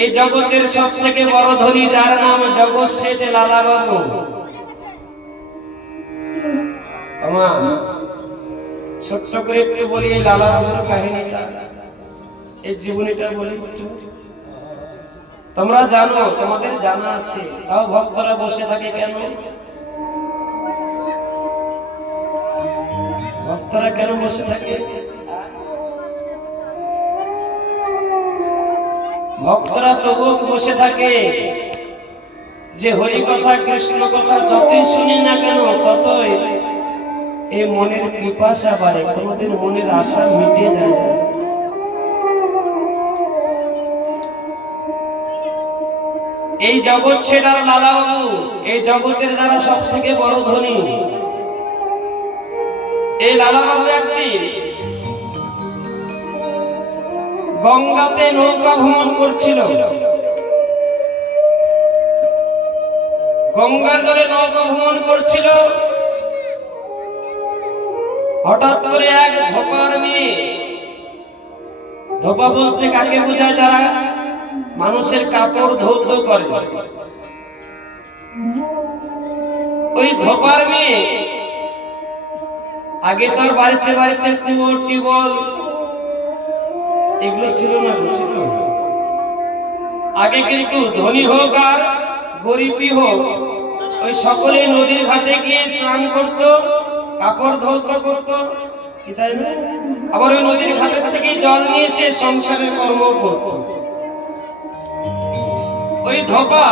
এই জগতের সবথেকে বড় ধনী যার নাম জগৎ শেঠ লালা বাবু। আমার ছোট্ট করে একটু বলি এই লালা বাবুর কাহিনীটা, এই জীবনীটা বলি। তোমরা জানো, তোমাদের জানা আছে, তাও ভক্তরা বসে থাকে কেন? ভক্তরা কেন বসে থাকে? ভক্তরা তবুও বসে থাকে যে হরি কথা কৃষ্ণ কথা যতই শুনি না কেন ততই এই মনের পিপাসা বাড়ে, কোনোদিন মনের আশা মিটে যায় না। এই জগৎ সেটার লালা বাবু, এই জগতের দ্বারা সব থেকে বড় ধনী এই লালা বাবু একদিন গঙ্গাতে নৌকা ভ্রমণ করছিল। গঙ্গার জলে নৌকা ভ্রমণ করছিল। হঠাৎ করে এক ধোপার মেয়ে, ধোপা বলতে কাকে বোঝায়? যারা মানুষের কাপড় ধৌত করে, ওই ধোপার মেয়ে। আগে তোর বাড়িতে বাড়িতে কুয়োর টিউবওয়েল এগুলো ছিল না, ছিল আগে। কিন্তু ধনী হোক আর গরিবই হোক, ওই সকলে নদীর ঘাটে গিয়ে স্নান করত, কাপড় ধৌত করত, তাই না? আবার ওই নদীর ঘাটের থেকে জল নিয়ে সে সংসারের কর্ম করত। ওই ধোপা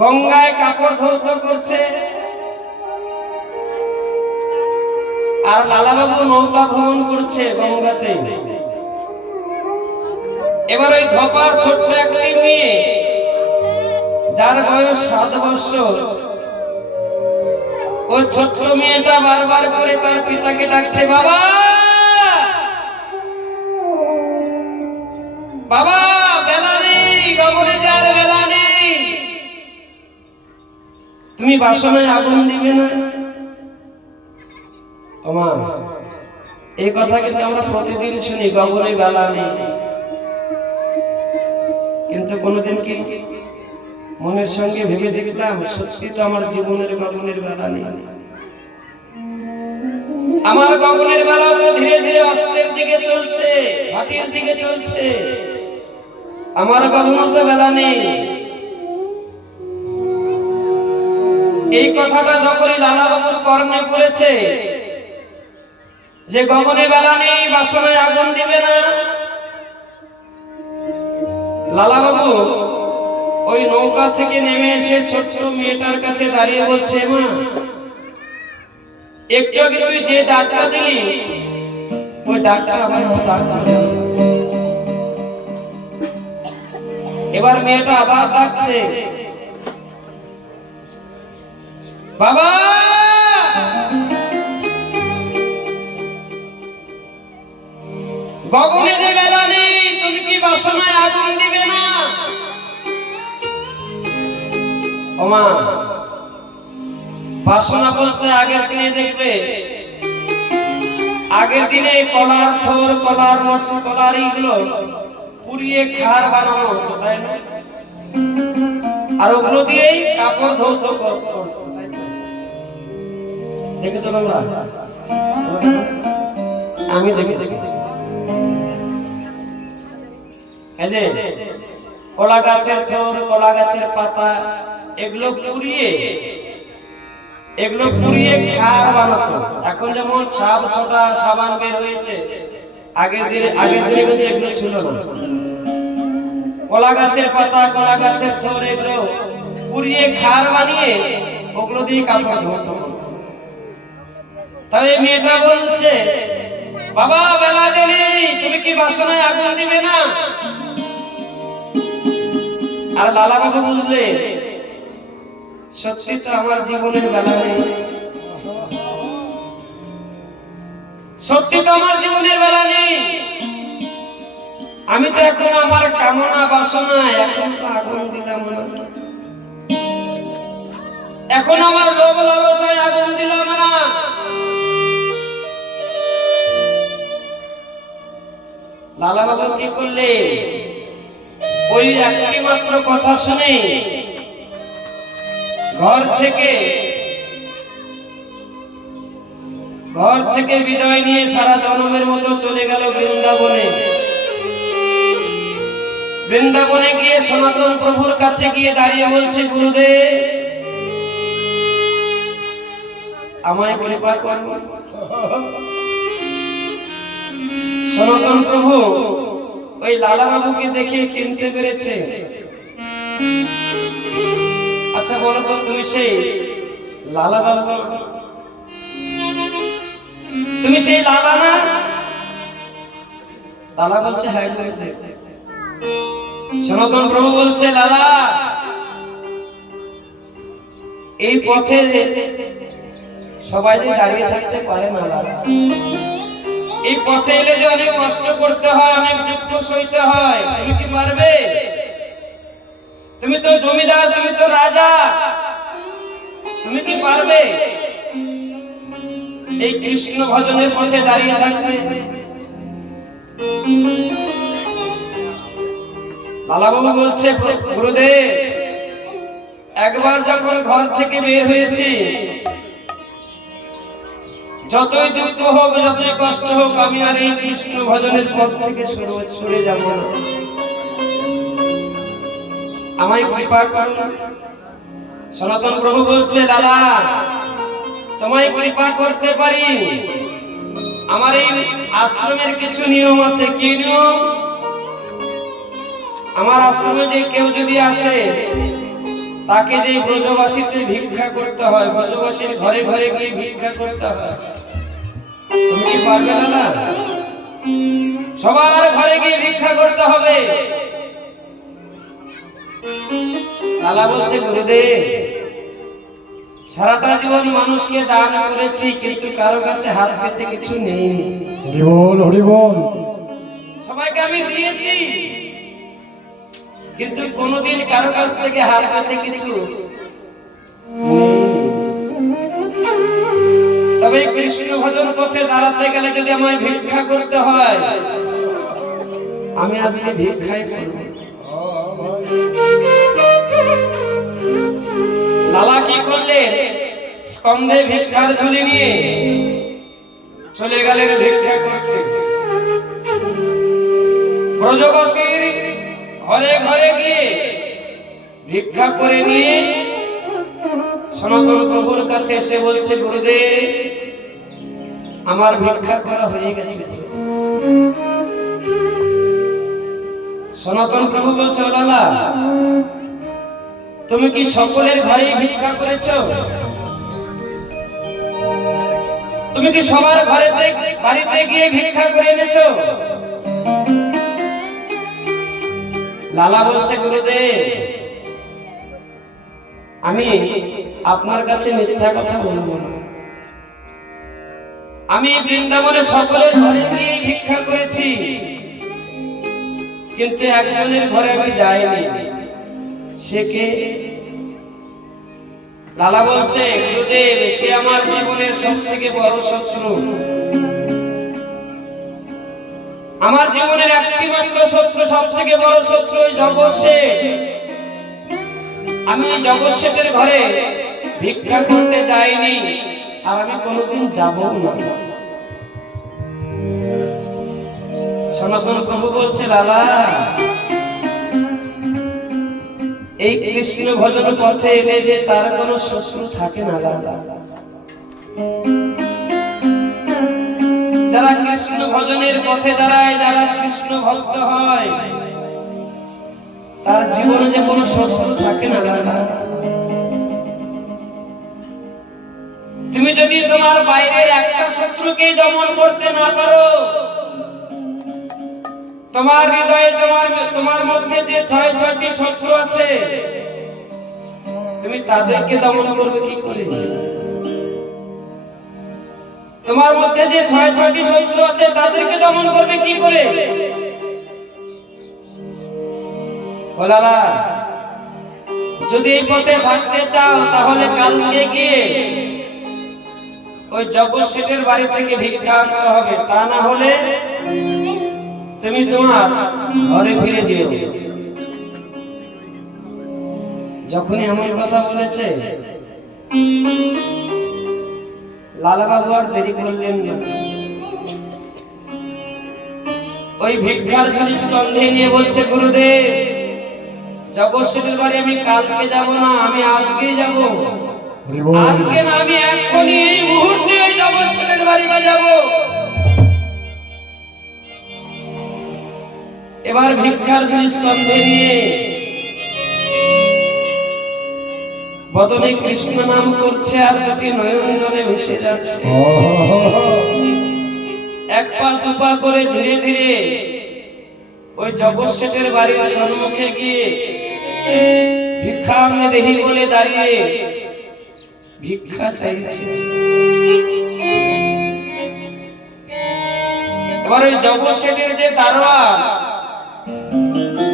গঙ্গায় কাপড় ধৌত করছে, আর লালাবাবু নৌকা ভ্রমণ করছে গঙ্গাতে। এবার ওই ধোপার ছোট্ট একটি মেয়ে, যার বয়স 7 বছর, ওই ছোট্ট মেয়েটা বারবার করে তার পিতাকে ডাকছে, বাবা বাবা, বেলা নেই, গগনে যার বেলা নেই, তুমি বাসনায় আগুন দিবে না? ওমা, এই কথা কিন্তু আমরা প্রতিদিন শুনি, গগনে বেলা নেই, কিন্তু কোনোদিন কি মনের সঙ্গে ভেবে দেখলাম সত্যি তো আমার জীবনের গগনের বেলা নেই। আমার গগনের বেলা তো ধীরে ধীরে অস্তের দিকে চলছে, ঘাটির দিকে চলছে, আমার গগন তো বেলা নেই। এই কথাটা যখনই লালাবাবুর কর্ণে পড়েছে যে গগনে বেলা নেই, বাসনায় আগুন দিবে না, লালাবাবু ওই নৌকা থেকে নেমে এসে ছোট্ট মেয়েটার কাছে দাঁড়িয়ে বলছে, মা একটু আগে তুই যে ডাকটা দিলি, ওই ডাকটা আমার এবার মেয়েটা আবার ডাকছে, বাবা গগনে যে বেলা নেই, তুমি কি বাসনায় আগুন দিবে না? ওমা, বাসনা বলতে আগের দিনে দেখবে, আগের দিনে কলার থোর, কলার মচ, কলার ইগুলো পুড়িয়ে খার বানানো হতো, তাই না? আর ওগুলো দিয়েই কাপড় ধৌত করত, দেখেছো তোমরা? আমি দেখেছি। এই যে কলা গাছের থোর, কলা গাছের পাতা, এগুলো পুড়িয়ে খার বানাতো। এখন যেমন সাপ ছোটা সাবান বের হয়েছে, আগের দিনে কিন্তু এগুলো ছিল না। কলা গাছের পাতা, কলা গাছের থোর এগুলো পুড়িয়ে খার বানিয়ে ওগুলো দিয়ে কাপড় ধুতো। তবে মেয়েটা বলছে, বাবা বেলা জানি, তুমি কি বাসনায় আগুন দিবে না? আর লালাবাবু বুঝলে সত্যি তো আমার জীবনের বেলা নেই, সত্যি তো আমার জীবনের বেলা নেই। আমি তো এখন আমার কামনা বাসনা এখন তো আগুন দিলাম না, এখন আমার লোভ লালসায় আগুন দিলাম না। লালাবাবু কি করলে? ওই একটি মাত্র কথা শুনে ঘর থেকে বিদায় নিয়ে সারা জনমের মতো চলে গেল বৃন্দাবনে। বৃন্দাবনে গিয়ে সনাতন প্রভুর কাছে গিয়ে দাঁড়িয়ে বলছে, গুরুদেব আমায় কৃপা করো। সনাতন প্রভু ওই লালা বাবুকে দেখে চিনতে পেরেছে। আচ্ছা বলো তো, তুমি সেই লালা বাবু? তুমি সেই লালা না? লালা বলছে হ্যাঁ। সনাতন প্রভু বলছে, লালা এই পথে সবাই যে দাঁড়িয়ে থাকতে পারে না, লালা এই পথে এলে যে অনেক কষ্ট করতে হয়, অনেক দুঃখ সইতে হয়, তুমি কি পারবে? তুমি তো জমিদার, তুমি তো রাজা, তুমি কি পারবে এই কৃষ্ণ ভজনের পথে দাঁড়িয়ে থাকতে? লালাবাবু বলছে, গুরুদেব একবার যখন ঘর থেকে বের হয়েছি, যতই দুঃখ হোক, যতই কষ্ট হোক, আমি আর এই কৃষ্ণ ভজনের পথ থেকে সরে যাব না। আমায় কৃপা করুন। সনাতন প্রভু বলছে, লালা তোমায় কৃপা করতে পারি। আমার এই আশ্রমের কিছু নিয়ম আছে। কি নিয়ম? আমার আশ্রমে যে কেউ যদি আসে, তাকে যে ব্রজবাসীতে ভিক্ষা করতে হয়, ব্রজবাসীর ঘরে ঘরে গিয়ে ভিক্ষা করতে হয়। তুমি কি পারবে না? সবার ঘরে গিয়ে ভিক্ষা করতে হবে। লালা বলছে, গুরুদেব সারাটা জীবন মানুষকে দান করেছি, কিন্তু কারো কাছে হাত পেতে কিছু নেই। হরি বল, হরি বল। সবাইকে আমি দিয়েছি, কিন্তু কোনোদিন কারো কাছ থেকে হাত পেতে কিছু নেই। তবে কৃষ্ণ ভজন পথে দাঁড়াতে গেলে যদি আমায় ভিক্ষা করতে হয়, আমি আজকে ভিক্ষাই করব। লালা কি করলেন? স্কন্ধে ভিক্ষার ঝুলি নিয়ে চলে গেলেন ভিক্ষা করতে। ব্রজবাসীর ঘরে ঘরে গিয়ে ভিক্ষা করে নিয়ে সনাতন প্রভুর কাছে এসে বলছে, গুরুদেব আমার ভিক্ষা করা হয়ে গেছে। সনাতন প্রভু বলছে, লালা তুমি কি সকলের ঘরেই ভিক্ষা করেছ? তুমি কি সবার ঘরেতে বাড়িতে গিয়ে ভিক্ষা করে এনেছ? লালা বলছে, গুরুদেব আমি আপনার কাছে মিথ্যা কথা বলবো না। আমি বৃন্দাবনে সকলের ঘরে গিয়ে ভিক্ষা করেছি, কিন্তু একজনের ঘরে আমি যাইনি। সে কে? লালা বলছে, গুরুদেব সে আমার জীবনের সবথেকে বড় শত্রু। আমার জীবনের একটি মাত্র শত্রু, সবথেকে বড় শত্রু ওই জগৎশেঠ। আমি জগৎশেঠের ঘরে ভিক্ষা করতে যাইনি, আর আমি কোনোদিন যাব না। সনাতন প্রভু বলছে, লালা এই কৃষ্ণ ভজন পথে এলে যে তার কোনো শত্রু থাকে না। লালা যারা কৃষ্ণ ভজনের পথে দাঁড়ায়, যারা কৃষ্ণ ভক্ত হয়, তার জীবনে যে কোনো শত্রু থাকে না। লালা তুমি যদি তোমার বাইরের একটা শত্রুকে দমন করতে না পারো, তোমার হৃদয়ে তোমার মধ্যে যে ৬টি শত্রু আছে, তুমি তাদেরকে দমন করবে কি করে? তোমার মধ্যে যে ৬টি শত্রু আছে, তাদেরকে দমন করবে কি করে? লালা যদি এই পথে থাকতে চাও, তাহলে কালকে গিয়ে ওই জগৎশেঠের বাড়ি থেকে ভিক্ষা আনতে হবে। তা না হলে তুমি তোমার ঘরে ফিরে যেও। যখনই এমন কথা বলেছে, লালা বাবু আর দেরি করলেন না। ওই ভিক্ষার ঝুলি স্কন্ধে নিয়ে বলছে, গুরুদেব, জগৎসেনের বাড়ি আমি কালকে যাব না, আমি আজকেই যাব। হরি বল। আজকে না, আমি এখনই এই মুহূর্তে ওই জগৎসেনের বাড়িতে যাব। এবার ভিক্ষার ঝুলি স্কন্ধে নিয়ে বদনে কৃষ্ণ নাম করছে, আর দুটি নয়ন জলে মিশে যাচ্ছে। এক পা দুপা করে ধীরে ধীরে ওই জগৎসেনের বাড়ির সম্মুখে গিয়ে ভিক্ষা আমি দেহি বলে দাঁড়িয়ে ভিক্ষা চাইছে। এবার ওই জগৎসেনের যে দারোয়ান,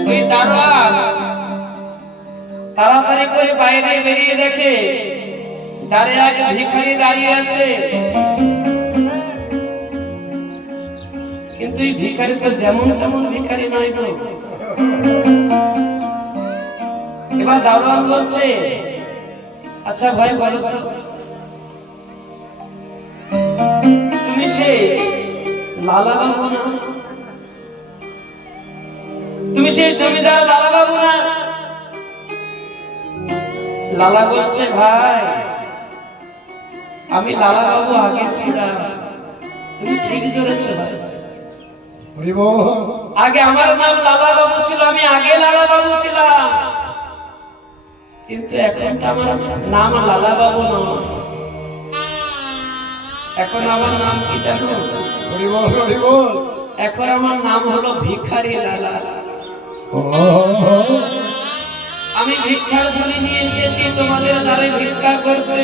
ওই দারোয়ান তাড়াতাড়ি করে বাইরে বেরিয়ে দেখে দাঁড়ে এক ভিখারি দাঁড়িয়ে আছে। কিন্তু এই ভিখারি তো যেমন তেমন ভিখারি নয় গো। এবার দারোয়ান বলছে, আচ্ছা ভাই বলো তো, তুমি সে লালা বাবু না? তুমি সেই জমিদার লালা বাবু না? লালা বলছে, ভাই আমি লালা বাবু আগে ছিলাম। তুমি ঠিক ধরেছ ভাই, হরি বল। আগে আমার নাম লালা বাবু ছিল, আমি আগে লালা বাবু ছিলাম। কিন্তু এখন তো আমার নাম লালা বাবু নয়, এখন আমার নাম কি জানো? হরি বল, হরি বল। এখন আমার নাম হলো ভিখারি লালা। আমি ভিক্ষার ঝুলি নিয়ে এসেছি তোমাদের দ্বারে ভিক্ষা করতে।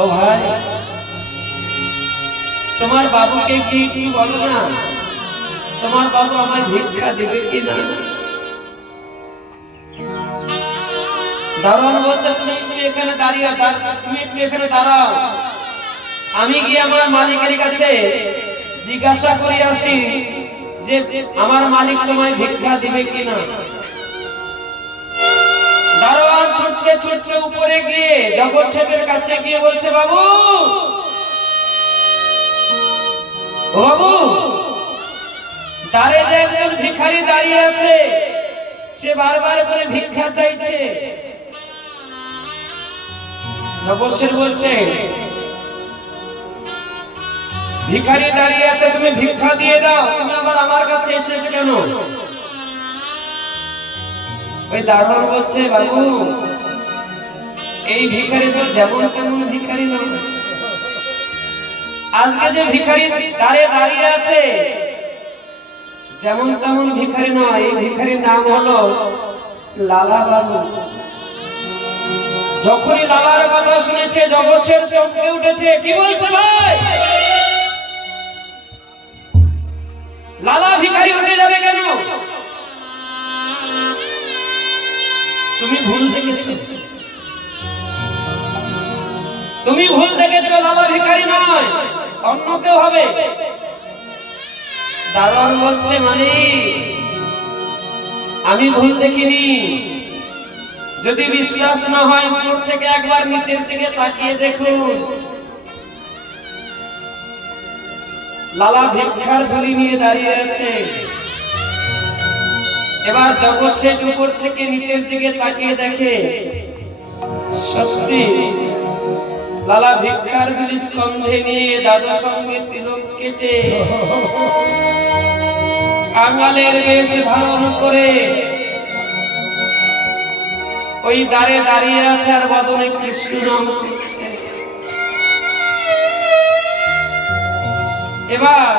ও ভাই, তোমার বাবুকে কি কি বলো না, তোমার বাবু আমায় ভিক্ষা দেবে কিনা? দারোয়ান বলছে, তুমি একটু এখানে দাঁড়িয়ে, তুমি একটু এখানে দাঁড়াও, আমি গিয়ে আমার মালিকের কাছে জিজ্ঞাসা করে আসি যে আমার মালিক তোমায় ভিক্ষা দিবে কিনা। দারোয়ান ছুটতে ছুটতে উপরে গিয়ে জগৎসেনের কাছে গিয়ে বলছে, বাবু, ও বাবু, দ্বারে যে একজন ভিখারি দাঁড়িয়ে আছে, সে বারবার করে ভিক্ষা চাইছে। জগৎসেন বলছে, ভিখারি দাঁড়িয়ে আছে, তুমি ভিক্ষা দিয়ে দাও, তুমি আবার আমার কাছে এসেছো কেন? ওই দারোয়ান বলছে, বাবু, এই ভিখারি তো যেমন তেমন ভিখারি নয়। আজকে যে ভিখারি দাঁড়িয়ে আছে, যেমন তেমন ভিখারি নয়, এই ভিখারির নাম হলো লালা বাবু। যখনই লালার কথা শুনেছে জগৎসেন চমকে উঠেছে। কি বলছে ভাই? লালা ভিখারি হতে যাবে কেন? তুমি ভুল দেখেছো, তুমি ভুল দেখেছো, লালা ভিখারি নয়, অন্য কেউ হবে। দারোয়ান বলছে, মানে আমি ভুল দেখিনি। যদি বিশ্বাস না হয় উপর থেকে একবার নিচের দিকে তাকিয়ে দেখুন। লালা ভিক্ষার ঝুলি নিয়ে দাঁড়িয়ে আছে। এবার জগৎসেন উপর থেকে নিচের দিকে তাকিয়ে দেখে, সত্যি লালা ভিক্ষার ঝুলি স্কন্ধে নিয়ে দাদা সঙ্গে তিলক কেটে কাঙালের বেশ ধারণ করে ওই দ্বারে দাঁড়িয়ে আছে, আর বদনে কৃষ্ণ নাম করছে। এবার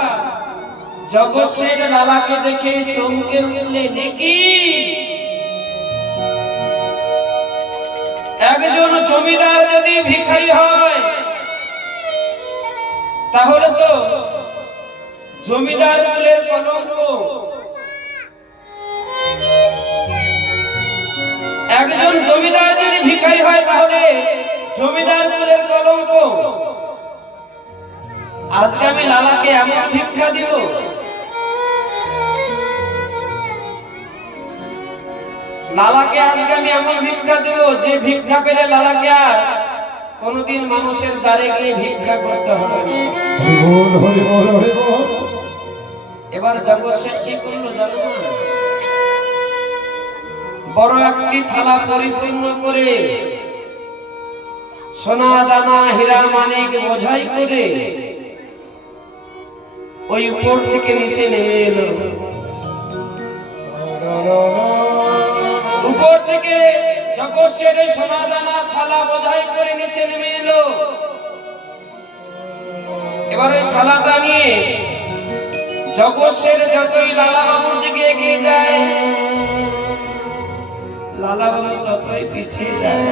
জগৎসেন লালাকে দেখে চমকে উঠলে, নাকি একজন জমিদার যদি ভিখারি হয়, তাহলে তো জমিদার কুলের কলঙ্ক। একজন জমিদার যদি ভিখারি হয়, তাহলে জমিদার কুলের কলঙ্ক। আজকে আমি লালাকে এমন ভিক্ষা দিব। লালাকে আজকে আমি এমন ভিক্ষা দেব যে ভিক্ষা পেলে লালাকে আর কোনোদিন মানুষের দ্বারে গিয়ে ভিক্ষা করতে হবে না। হরি বল হরি বল হরি বল। এবার জগৎ শেষ কি করলো জানো না? বড় একটি থালা পরিপূর্ণ করে সোনা দানা হীরা মানিক বোঝাই করে ওই উপর থেকে নিচে নেমে এলো। উপর থেকে জগৎের সোনা দানা থালা বোঝাই করে নিচে নেমে এলো। এবার ওই থালাটা নিয়ে জগৎের যতই লালা বাবুর দিকে এগিয়ে যায়, লালা বাবু ততই পিছিয়ে যায়।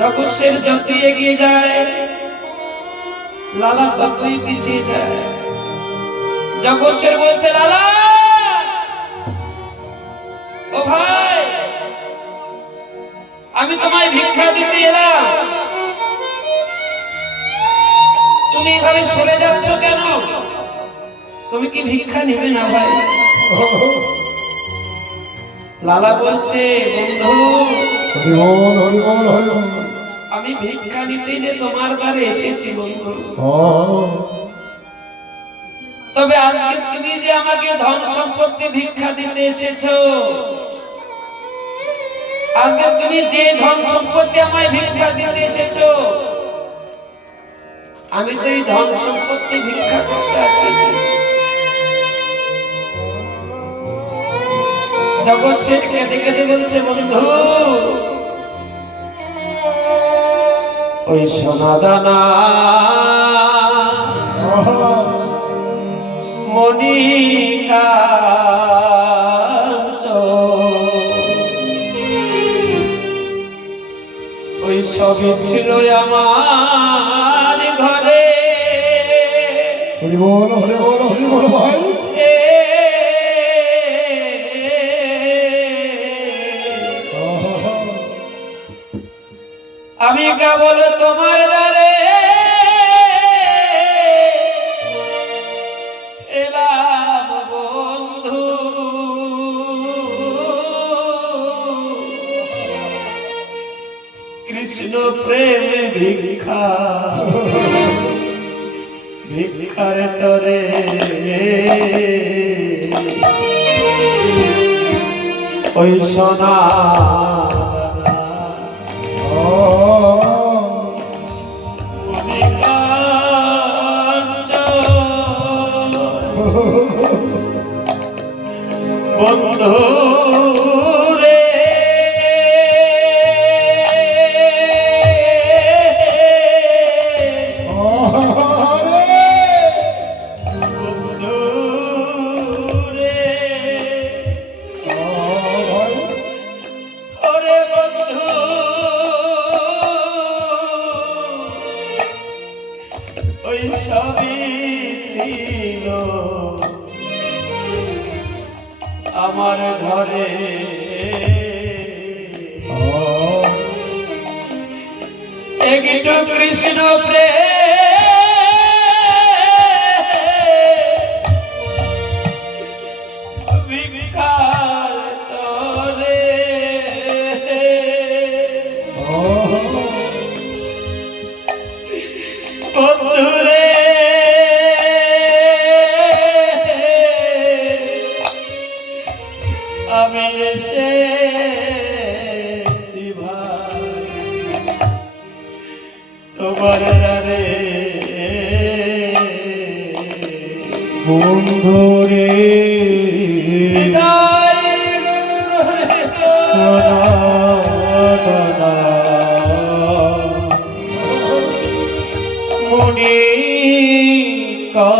জগৎের যতই এগিয়ে যায়, লালা ততই পিছিয়ে যায়। জগৎের বলছে, লালা ও ভাই, আমি তোমায় ভিক্ষা দিতে এলাম, তুমি এভাবে সরে যাচ্ছ কেন? তুমি কি ভিক্ষা নেবে না ভাই? লালা বলছে, বন্ধু হরি বল হরি বল হরি বল। আমি ভিক্ষা নিতে যে তোমার দ্বারে এসেছি বন্ধু, তবে আজকে তুমি যে আমাকে ধন সম্পত্তি ভিক্ষা দিতে এসেছো, আজকে তুমি যে ধন সম্পত্তি আমায় ভিক্ষা দিতে এসেছো, আমি তো এই ধন সম্পত্তি ভিক্ষা করতে আসিনি। জগৎ শেষ কেঁদে কেঁদে বলছে, বন্ধু ওই সোনা দানা মনিকা ওই সবই ছিল আমার ঘরে। হরি বল হরি বল হরি বল ভাই। আমি কেবল তোমার দ্বারে এলাম বন্ধু, কৃষ্ণ প্রেম ভিক্ষা ভিক্ষার তরে ওই সোনা বন্ধু রে, বন্ধু রে, ওরে বন্ধু ওই সবই ছিল আমার ঘরে। একটু কৃষ্ণ প্রেম ভিক্ষার তরে বন্ধুরে, আমি এসেছি ভাই তোমার দ্বারে বন্ধু রে। মনিকা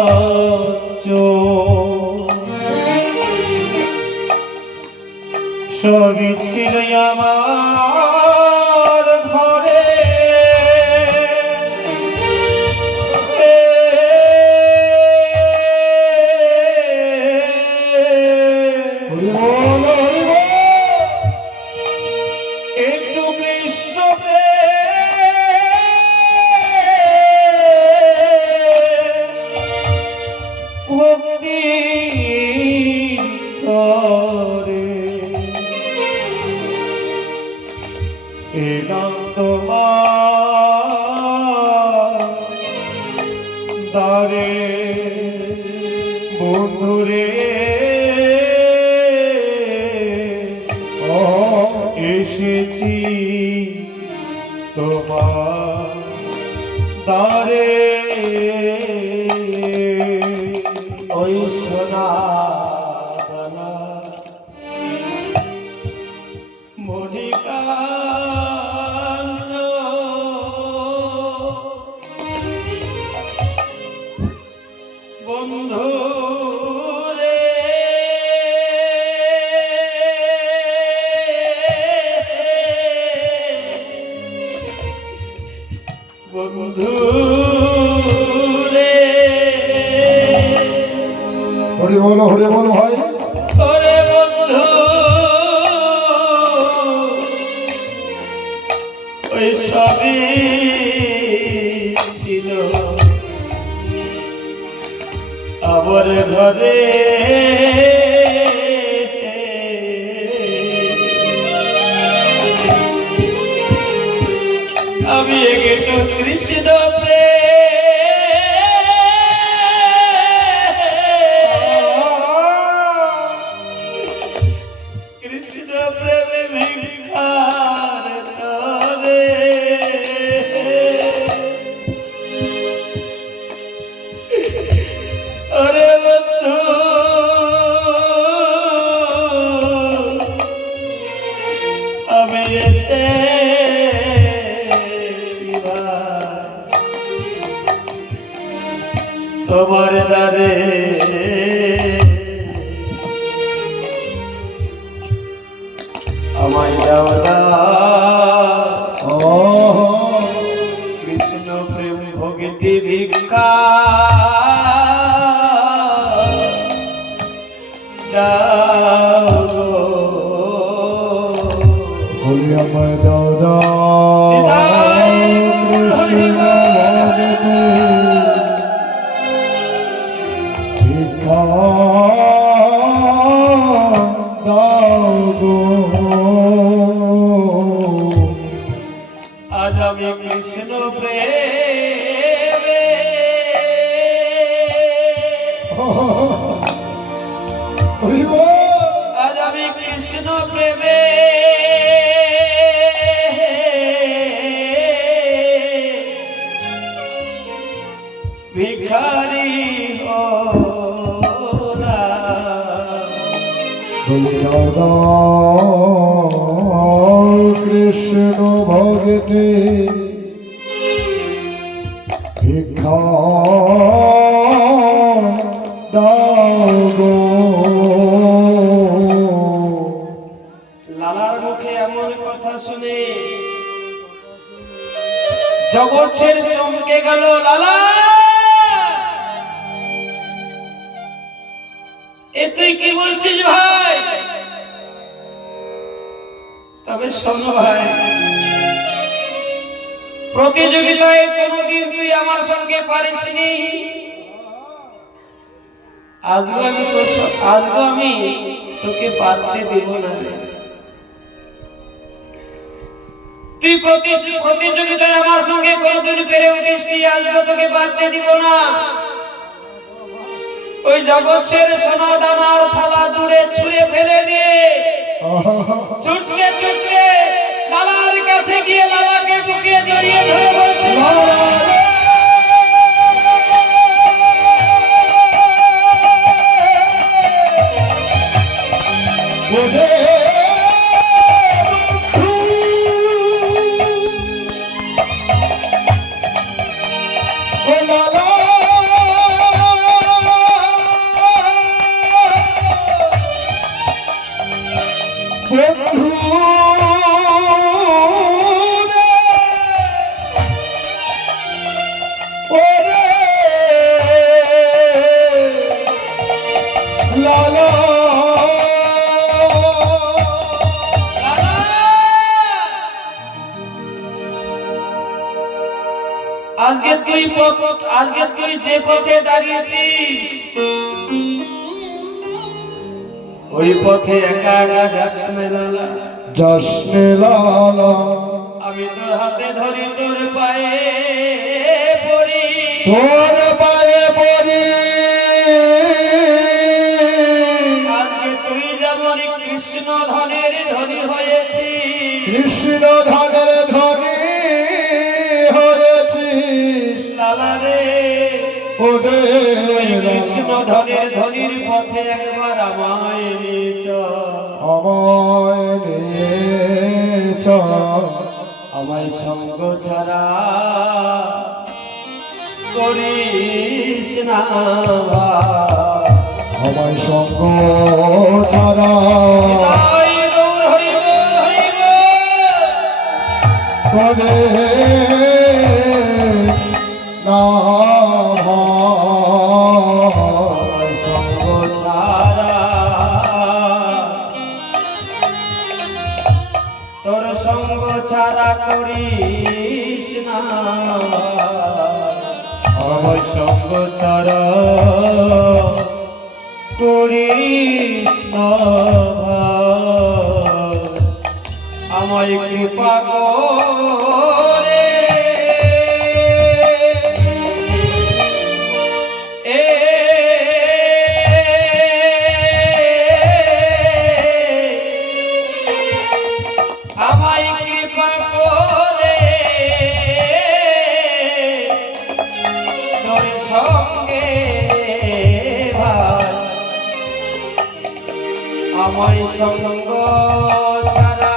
সবই ছিল আমার ঘরে। একটু কৃষ্ণ ভক্তি করে বন্ধুরে ও এসেছি তোমার দ্বারে ওই সোনা দানা মণিকাঞ্চ বন্ধু রে বন্ধু রে হরি বল ভাই ওরে বন্ধু ওই সবই ছিল আবার ঘরে আমি একটু কৃষ্ণ কৃষ্ণ প্রেমে ভিখার তরে ওরে বন্ধু আমি এসেছি তোমার দ্বারে আমায় দাও না কৃষ্ণ প্রেম ভক্তি ভিক্ষা দাও গো। হরি আমায় দাও নিতাই কৃষ্ণ ভগতে ভিক্ষা দাও গো আজ আমি কৃষ্ণ প্রেমে হরি বল আজ আমি কৃষ্ণ প্রেমে ভিখারি হোলা হরি দাও কৃষ্ণ ভগতে ভিক্ষা দাও গো লালার মুখে এমন কথা শুনে জগৎ ছেড়ে চমকে গেল। লালা এ তুই কি বলছিস ভাই? তবে শোনো ভাই, প্রতিযোগিতায় কোনোদিন তুই আমার সঙ্গে পারিসনি। আজকে আমি তোকে পারতে দেব না রে। তুই প্রতিযোগিতায় আমার সঙ্গে কোনোদিন পেরে উঠিসনি, আজকে তোকে পারতে দিব না। ওই জগৎের সোনা দানার থালা দূরে ছুঁড়ে ফেলে দিয়ে ছুটতে ছুটতে লালার কাছে গিয়ে লালাকে বুকে জড়িয়ে ধরে বলছে, আজকে তুই যে পথে দাঁড়িয়েছিস ওই পথে একা একা যাস না লালা। জশ্নে লালা আমি তোর হাতে ধরি, তোর পায়ে পড়ি, তোর পায়ে পড়ি কৃষ্ণ ধনের ধনী হয়েছি, কৃষ্ণ ধনের ধনী হয়েছিস লালা রে ওরে কৃষ্ণ ধনের ধনির পথে একবার আমায় নিয়ে চল, আমায় নিয়ে চল আমায় সঙ্গ ছাড়া করিস না ভাই। আমায় সঙ্গ ছাড়া তাই গৌর হরি বল, হরি বল। করে না আমায় সঙ্গ ছাড়া তোর সঙ্গ ছাড়া করিস না আমার সঙ্গ ছাড়া করিস না ভাই। আমায় কৃপা করে এ আমায় কৃপা করে তোর সঙ্গে ভাই আমায় সঙ্গ ছাড়া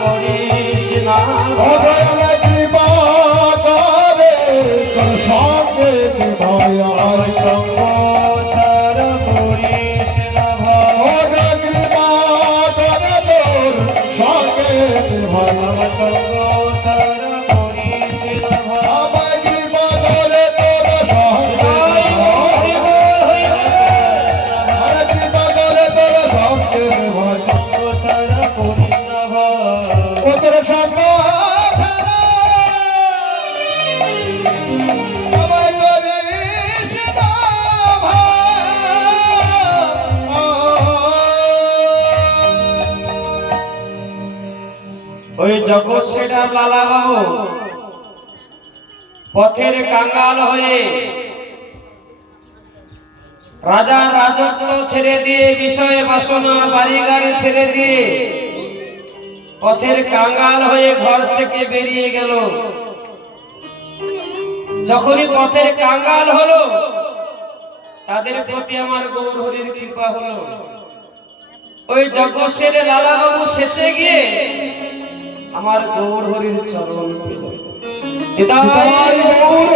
করিস না ভাই। ভগবান কৃপা করে তোর সঙ্গে নিভায়া আমার সঙ্গ ছাড়া করিস না ভাই। ভগবান কৃপা করে তোর সঙ্গে নিভায়া আমার সঙ্গ ছাড়া করিস না ভাই। আমায় কৃপা করে তোর সঙ্গে আমায় কৃপা করে তোর সঙ্গে নিভায়া সঙ্গ ছাড়া করিস না ভাই। ও তোর সঙ্গ ছাড়া আমায় করিস না ভাই। ওই জগৎ সেটা লালা বাবু পথের কাঙ্গাল হয়ে রাজা রাজত্ব ছেড়ে দিয়ে বিষয় বাসনা বাড়ি গাড়ি ছেড়ে দিয়ে পথের কাঙ্গাল হয়ে ঘর থেকে বেরিয়ে গেল। যখনই পথের কাঙ্গাল হলো তাদের প্রতি আমার গৌর হরির কৃপা হলো। ওই জগৎ ছেড়ে লালা বাবু শেষে গিয়ে আমার গৌর হরির চরণ পেল। তাই গৌর